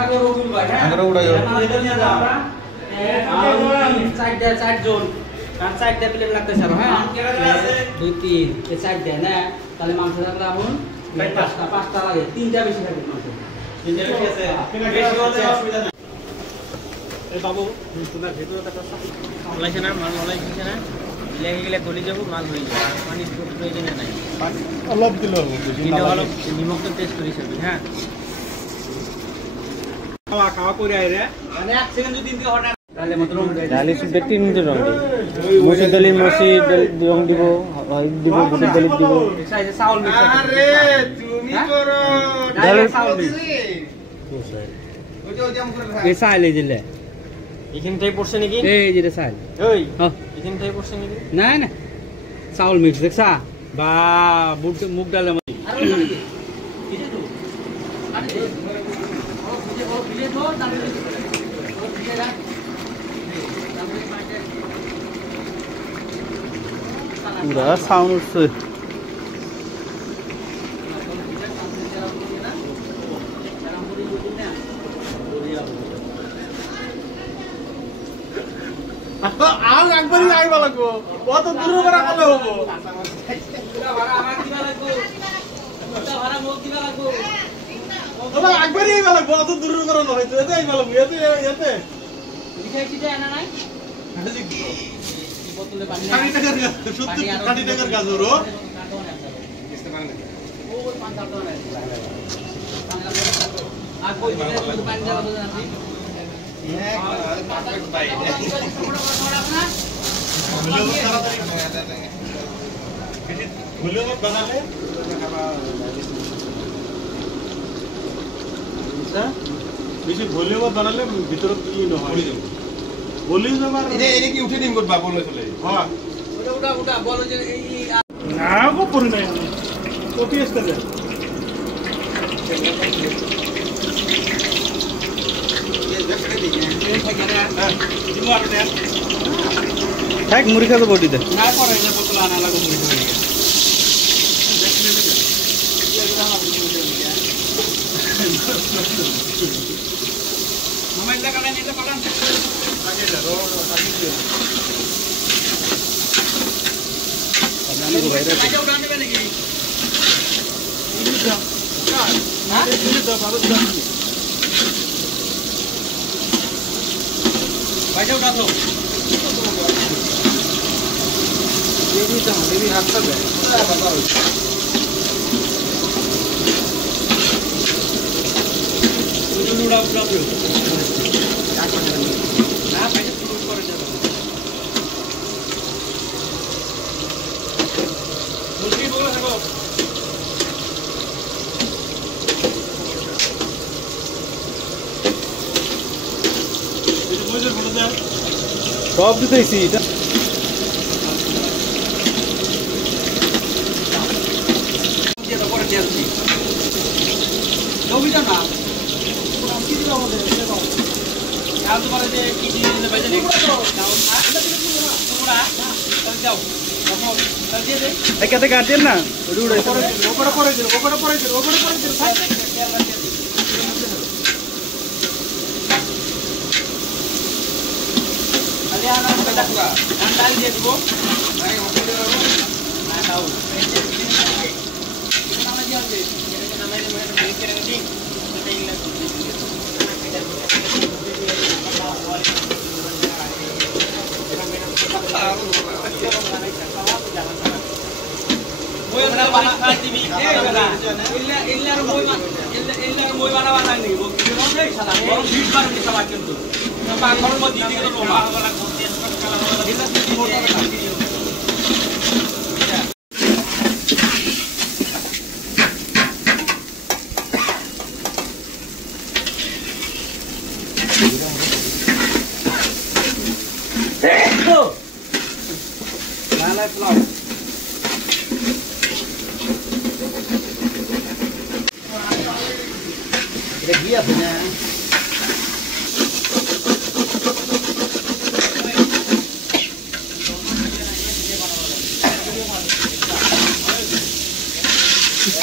আঙ্গুর উড়াই চারজন কারণ 4টা প্লেট লাগতেছে আর হ্যাঁ 2 3 এই 4টা না তাহলে মাংস থাকলে এখন 5টা লাগে 3টা বেশি থাকে মাংস 3টা বেশি আছে বেশি হলে অসুবিধা নাই এই বাবু তোমার ভিডিওটা তো লাইছে না মাল লাইছে না লেগে গেলে গলি যাব মাল হয়ে যাবে পানি প্রয়োজন নাই অলপ দিলে হবে দিলে হলো নিমক তো টেস্ট করি সবই হ্যাঁ খাওয়া করে আইরে মানে 1 সেকেন্ড যদি দিতে হয় না তাহলে মাত্র ডালি সুদ্ধ 3 মিনিট রং দিব মসুর ডালি রং দিব হলুদ দিব মসুর ডালি দিব সাইজে চাউল মিক্স আরে তুমি করো ডালি চাউল মিক্স ওই যে জাম করে এই চাইল এই দিলে এখানটাই পড়ছে নাকি এই যে চাইল ওই হ্যাঁ এখানটাই পড়ছে নাকি না না চাউল মিক্স দেখছা বা মুগ ডালে আরে এই যে তো আরে ও ভিজে তো তাহলে ও ভিজে রাখ পুরা সাউন্ড উঠছে আও একবারই আইবা লাগবো কত দূর করে কলে হবো পুরা ভাড়া আমার দিবা লাগবো পুরা ভাড়া মোক দিবা লাগবো ওবা একবারই আইবা লাগবো কত দূর করে না হইতো এতে আইবা লাগবো এতে লিখাই কি যায় না নাই বোতলে পানি কাটি টাকার গাছ সত্যি কাটি টাকার গাছ ওরো কিস্তে পানি ও 5 টাকা না আর কই দিলে পানি জ্বালা বলে না এক ভাই ভলিউম বানালে বেশি ভলিউম বানালে ভিতরে কি হয় ভলিউম আবার এটা কি উঠে দিন করবা বলে চলে হ্যাঁ ওটা বলো যে এই না গো পড়ে নাই কপি আসতে দে এক মুড়ি খাবে বডি দে না পরে না বোতল আনা লাগো মুড়ি খাবে মোবাইল লাগা নাই নিতে পারেন আগে ধরো আগে দিও আমি তো বাইরে আইজা উড়ান দেবে নাকি হ্যাঁ তুমি তো ভালো দাও বাইরে উড়া দাও দেবী হাতটা দে উড়া উড়া দিও না বাইরে ফুল করে যাবে মুরগি বলা থাকো এই মজুর বলে দাও সব দিতেছি এটা যেটা করে দিয়েছি নবীটা না কি দিও আমাদের দেখো আর তোমার যে কি জিনিস বাইরে নিয়ে যাও না এটা দিলে কি না তোমরা তাহলে যাও তাহলে দিয়ে দে একাতে কাটেন না ওড় ওড় করে দিও আরে আনা এটা পুরো ডাল দিয়ে দিব ভাই ওকে দেব না দাও নামে দিয়ে দে এটা নামে মেরে করে দিই এটা ইংলিশ মই বনা বানা খাইবি ইল্লার মই বানাবা নাই নি বকি রং নাই শালা বড় ভিড় বার নি সবাই কিন্তু পাখর মধ্যে দিকে তো মা গলা টেস্ট করে কালা দিলা কি মোটা কাটি দিও লালা ফ্লাও এটা কি আছে না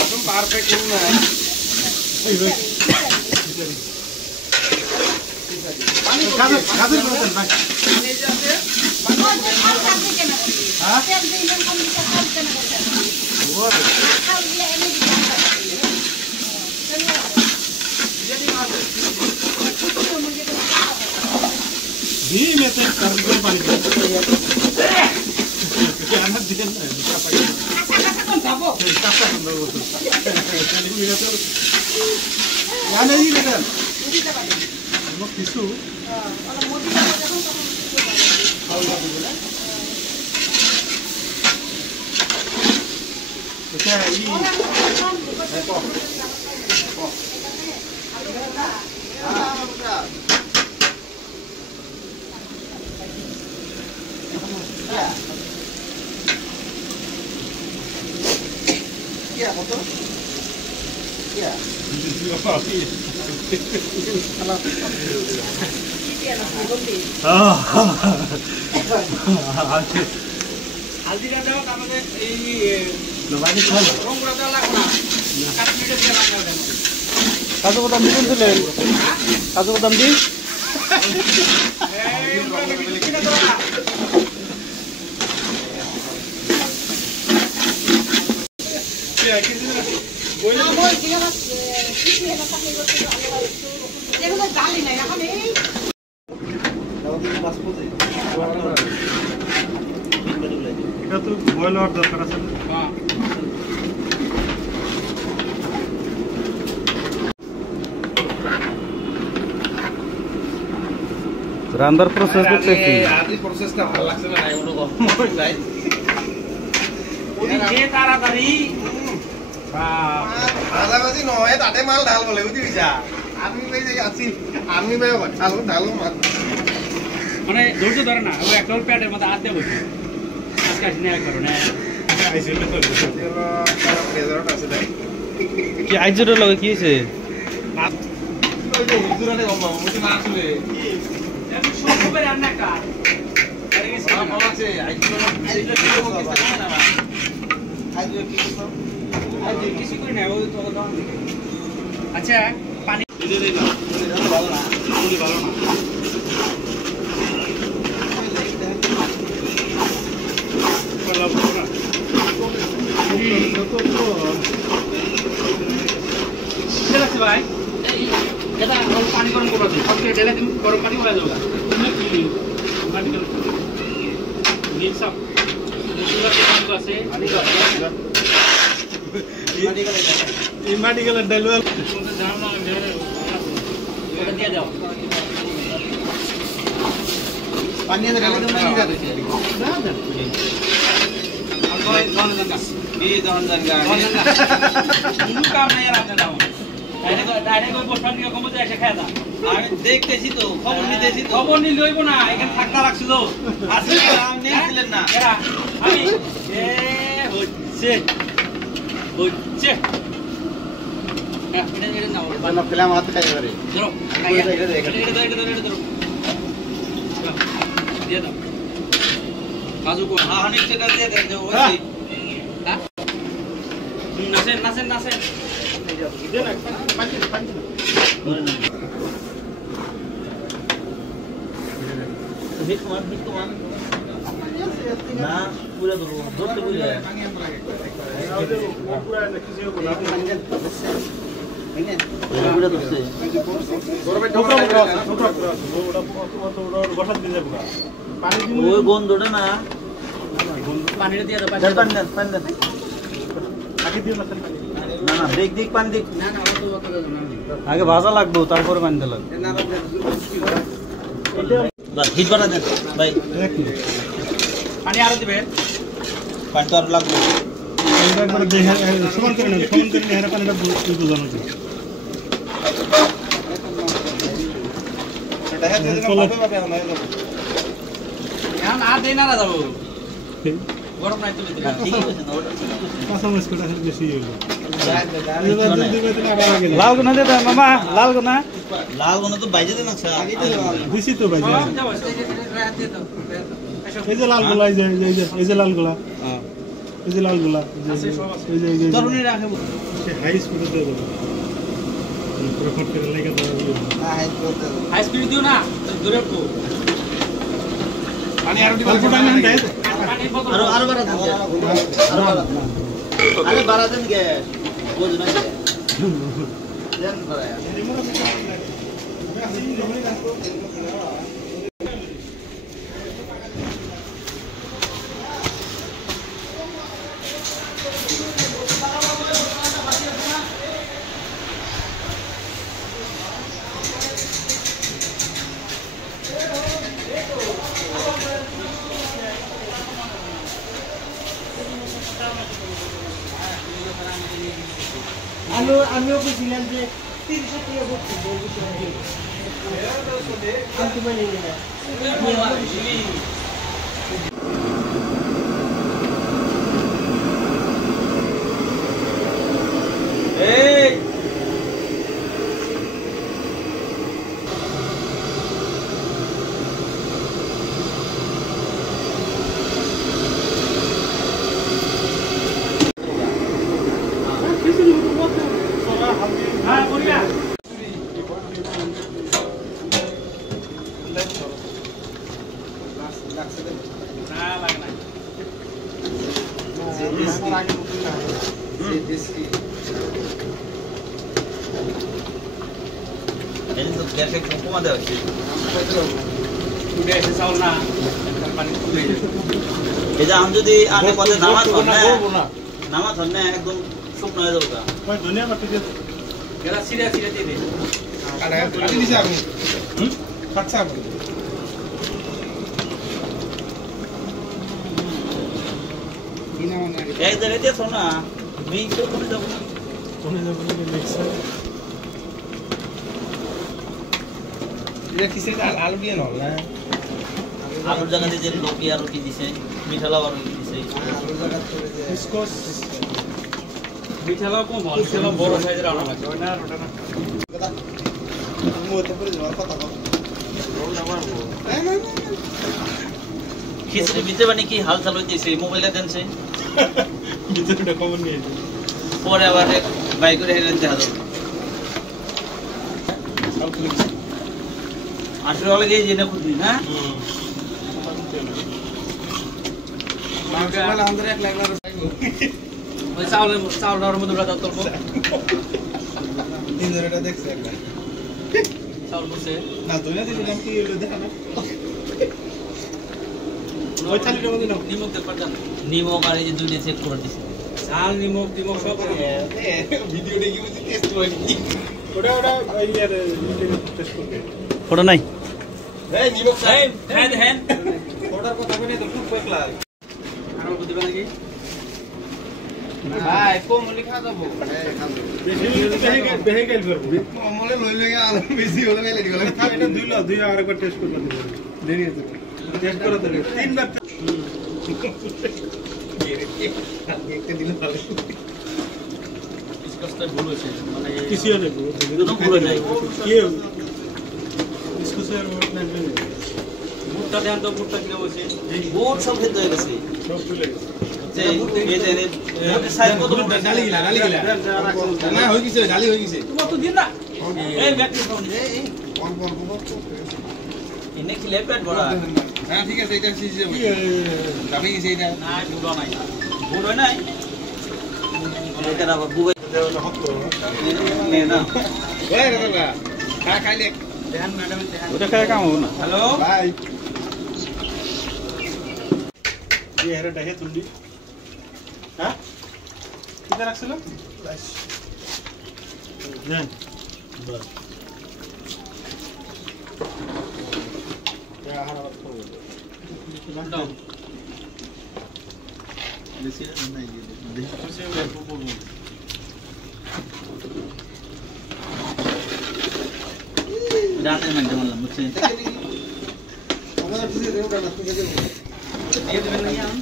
একদম পারফেক্ট না গাজর বলতেন ভাই এই যে আছে হ্যাঁ जी मैं तो कर दूं पानी क्या ना दिन ना कौन जाबो कासा बंद हो तो मेरा तो या नहीं लेकर नो किसु और मोटी का যখন খাওয়া দিবে না তো क्या है ये क्या मोटो क्या হালদিরা দাও আমাদের এই লোবানি খাল রংগুলো দাও লাগবে না কাশ্মীরে দিয়ে লাগাও দেন কাজু বাদাম দিবেন দিলেন কাজু বাদাম দি এই কিনা দাও এটা তো বয়েল হওয়ার দরকার আছে হ্যাঁ রান্নার প্রসেস দেখতেছি আদি প্রসেসটা ভালো লাগছে না এগুলো গরম নাই ওই যে তাড়াতাড়ি আদাবাজি নয় তাতে মাল ঢাল বলে বুঝিছা আমি ভাই যে আছি আমি ভাই ঢালো মানে ধৈর্য ধরে না ওই একটা প্যাডের মধ্যে হাত দিয়ে বসে আজকে আসলে এক করো না আইছিল তো রেজাল্ট আছে তাই কি আইজুরের লগে কি হইছে ওই যে হুজুরানে মুতি না আসলে আমি সব করে রান্না কার আরে কি সব আছে আইজুর কি করতে না না আইজুর কি করতে আইজুর কিছু করে না ওই তো দাও আচ্ছা পানি দিতে দেই না ভালো না পুরি ভালো না ভালো না চলো ভাই এটা পানি গরম করবা তো সবকে ঢেলে দিন গরম পানি হয়ে যাবে তুমি কি পানি গরম মিক্স আপ দুটো পানি আছে এই মাটি গেলে ডালু দাও না এটা দিয়ে দাও পানি এনে ঢেলে দাও না দিতে দাও না আর কোন জায়গা এই দহন জায়গা কোনো কাম নাই আর আপনি দাও ডাইরেক্ট ওই বসান নিয়ে কমতে এসে খায় না আমি দেখতেছি তো খবর নিতেছি তো খবর নি লইবো না এখানে থাকতা রাখছিল আসলে নাম নিয়েছিলেন না এরা আমি হচ্ছে এটা নাও বানা ফিল্ম হাতে খাই করে ধরো এটা ধরো দিয়ে দাও কাজু কো হ্যাঁ নিচেটা দিয়ে দেন যে ওই হ্যাঁ নাসেন না পুরা ধরতে বুঝে ওই গন্ধটা না পানিটা দিয়ে না না দেখ পানি দেখ না না আগে ভাজা লাগবো তারপরে পানি দিলাম হিট বানা দেন ভাই পানি আরো দিবেন পানি তো আর লাগবে একবার দেখে সমান করে নেন এর পানিটা বুঝতে জানো কি এটা হেতে দিন ভাবে ভাবে না না দেই না যাব গরম নাই তুলে দিবেন ঠিক আছে না ওটা কাঁচা মাছ কোটা বেশি হলো লাল গোনা দে মামা লাল গোনা তো বাইজে দেন না আগে দিছি তো বাইজে এই যে লাল গোলা এই যে লাল গোলা হ্যাঁ এই যে লাল গোলা এই যে তরুণী রাখে সে হাই স্পিডে দিয়ে দেব হাই স্পিড দিও না দূরে একটু পানি আর দিবা ফুটাইলেন দে আরো বাড়া দেন আরে বাড়া দেন কে বুঝ না দেন বাড়া আমিও বুঝছিলাম যে 30 টাকা করতে আমি মানে না এই এই তো গ্যাসে কমা দেওয়া হচ্ছে উঠে এসে চাউল না পানি তুলে এই যে আমি যদি আনে পথে নামাজ হন না একদম শুকনো হয়ে যাবে ওই দুনিয়া করতে দে এরা সিরিয়া সিরিয়া দিয়ে দে কাটি দিছে আমি ফাটছা আমি এক জায়গায় দিয়ে শোনা মিক্স করে যাবো না কোনে যাব মিক্সার এটা কিসে আলু দিয়ে নল না আলুর জায়গা দিয়ে যে লোকি আর কি দিছে মিঠালা আর কি দিছে আলুর জায়গা চলে যায় ডিসকস মিঠালাও কম ভালো ছিল বড় সাইজের আনা লাগবে ওটা না মোতে পড়ে যাওয়ার কথা কথা রোল আমার খিচুড়ি ভিতরে মানে কি হাল চাল হইতেছে মোবাইলে দেনছে ভিতরে খবর নিয়ে পরে আবার বাইক করে হেরেন দেখা যাবে আসলে অলরেডি জেনে খুঁজবি না আমাদের 1 লাখ ওই চাউলের মধ্যে ব্রাদার তোলবো তিন ধরেটা দেখছে একবার চাউল বসে না দুনিয়া দিলাম কি হলো দেখা না ওই থালির মধ্যে নাও নিমক দিয়ে পারতাম নিমক আর এই যে দুধে চেক করে দিছে চাল নিমক দিমক সব ভিডিও দেখি বুঝি টেস্ট করে কি ওটা ওই ইয়ার টেস্ট করবে ফটো নাই এই নিমক এই হ্যাঁ হ্যাঁ অর্ডার কথা বলে তো খুব পেক লাগে আর বলতে পারে নাকি ভাই কোমলি খা যাব বেশি বেহেকেল করব কোমলে লই লই আর বেশি হলে গেলে দিগলে এটা দুই আরেকবার টেস্ট করতে দেব দেরি আছে টেস্ট করে দেবে তিনবার একটা দিলে ভালো ডিসকাসটা ভুল হয়েছে মানে কিছু হলে দুটো পুরো নাই কি ডিসকাসের মোট না ভুট্টা দেন তো ভুট্টা কিনা বলছে বহুত সব খেতে হয়ে গেছে সব চলে গেছে যে এই যে মোটর সাইকেল কত ডালি গিলা না হই গেছে ডালি হই গেছে তোমার তো দিন না এই ব্যাটারি ফোন এনে খেলে পেট ভরা হ্যাঁ ঠিক আছে এটা সিসি দাবি গেছে এটা না ভুল নাই ভুল হয় নাই এটা আবার বুবাই নে না ওই রে দাদা খাইলে দেন ম্যাডাম দেন ওটা খায় কাম হবে না হ্যালো ভাই ये हेरे डहे तुंडी हां किधर रखছিল देन बस या हारा को দাও বেশি না এই দেখো से मैं को बोलूं রাতে মানে বললাম বুঝছেন আমাদের কিছু রেউটা না তুমি দেবো এই দেবেন না ইয়ান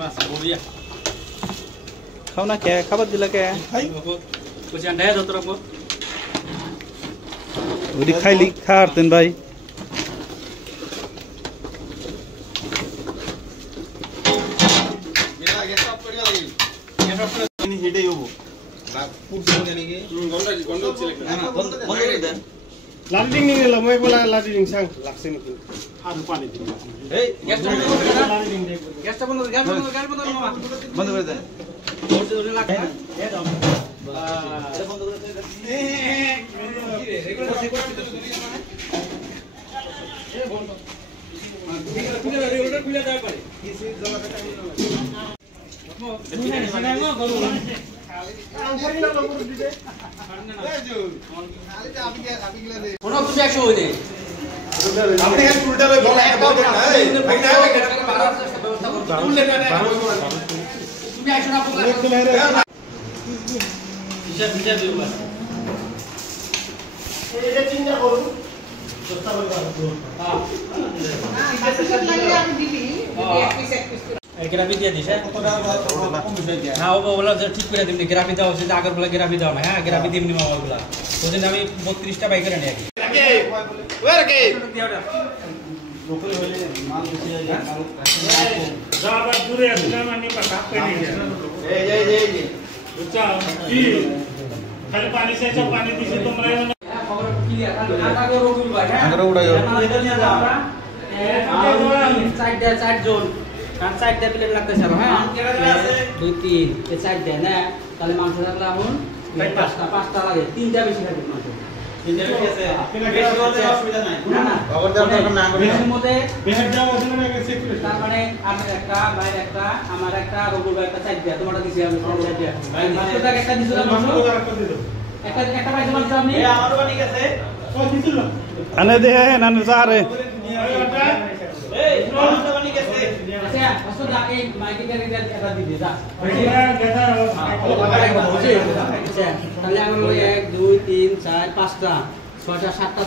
বাস বলিয়া খাও না কে খাবার দিলা কে খাই कुछ अंडा है दो तरफ को ওদি খাইলি খারতেন ভাই হেডেই হবো বন্ধ করে দেন লাইটিং নিয়ে নিলাম মই বলা লাইটিং সাং লাগছে নাকি আর পানি দিন এই গ্যাসটা বন্ধ করে দেন লাইটিং দেখ গ্যাসটা বন্ধ গ্যাস বন্ধ গ্যাস বন্ধ মামা বন্ধ করে দেন জোরে জোরে লাগছে এ দাও এটা বন্ধ করে দেন রেগুলার চেক করতে এ বন্ধ রেগুলার খুলে দেওয়া পারে কোনো তুমি 100 হই নেই আপনি এর উল্টা লই বলা এক পাবেন না এই ভাই না তুমি 100 না পড়লে হিসাব হিসাব দিও না এটা চিন্তা করুন চেষ্টা করব হ্যাঁ গ্রাফি দিয়ে দিস হ্যাঁ ও বলা যে ঠিক করে দিবনি গ্রাফি দাও যে আগের বলা গ্রাফি দাও না হ্যাঁ গ্রাফি দিবনি মামা বলা ওদিন আমি 32টা বাইক করে নিয়ে ওরে কে লোকাল হলে মাল বেশি যায় যাবার দূরে আসলে মানে পাতা পেনি এই বুঝছো কি খালি পানি চাইছো পানি দিছি তোমরা খবর ক্লিয়ার আগে রবিল ভাই হ্যাঁ আগে উড়াই এটা নিয়ে যাও আমরা চার জন কারণ চারটা প্লেট লাগতেছে আর হ্যাঁ 2 3 এই চারটা না তাহলে মাংস রাখলে এখন পাঁচটা লাগে তিনটা বেশি খাবে মাংস না না খবর দেওয়ার দরকার না বেশির মধ্যে বেহার যাও ওখানে চেক করে তার মানে আপনার একটা ভাইয়ের একটা আমার একটা রঘুর ভাই একটা চারটা তোমারটা দিছি আমি চারটা ভাই মাংসটা একটা দিছিলাম মাংস একটা পাইছে মাংস আপনি আমারও বানি গেছে ও দিছিল আনে দে নানে সারে এই আমারও বানি গেছে আচ্ছা আসো যা এই মাইকে করে এটা দি দে যা তাহলে আমি 1 2 3 4 5টা 6টা 7টা